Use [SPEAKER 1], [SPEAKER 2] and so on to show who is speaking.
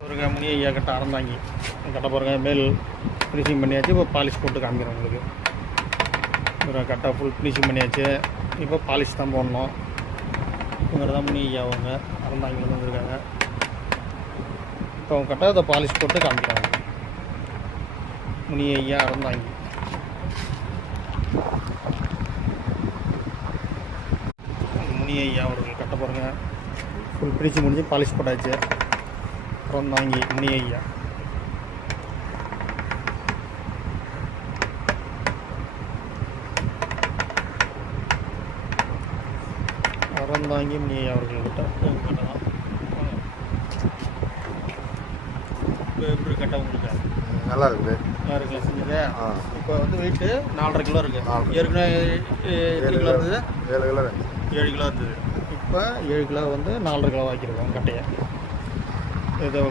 [SPEAKER 1] பாருங்க மணி ஐயா கிட்ட அறந்தாங்க கட்ட பாருங்க மேல் ஃபினிஷிங் பண்ணியாச்சு இப்போ பாலிஷ் போட்டு காமிக்கிறேன் உங்களுக்கு. ஒரு கட்டை ஃபுல் ஃபினிஷிங் பண்ணியாச்சு. இப்போ பாலிஷ் தான் போடணும். இவங்க தான் முனி ஐயா அவங்க அறந்தாங்கிலேருந்து வந்திருக்காங்க. இப்போ அவங்க கட்ட அதை பாலிஷ் போட்டு காமிக்கிறாங்க முனி ஐயா அறந்தாங்க. முனி ஐயா அவர்கள் கட்ட பாருங்க. ஃபுல் ஃபினிஷிங் முடிஞ்சு பாலிஷ் போட்டாச்சு. அப்புறம் முனி ஐயா அறந்தாங்கி முனி ஐயா அவர்கள்கிட்ட கட்டலாம் இப்போ எப்படி கட்ட உங்களுக்கு
[SPEAKER 2] நல்லா இருக்குது
[SPEAKER 1] ஆறு கிலோ செஞ்சது
[SPEAKER 2] ஆ
[SPEAKER 1] இப்போ வந்து வெயிட்டு நாலரை கிலோ இருக்கு
[SPEAKER 2] நாலரை.
[SPEAKER 1] ஏற்கனவே எத்தனை கிலோ இருந்தது
[SPEAKER 2] ஏழு கிலோ
[SPEAKER 1] ஏழு கிலோ இருந்தது இப்போ ஏழு கிலோ வந்து நாலரை கிலோ ஆக்கியிருக்கோம் கட்டையை તો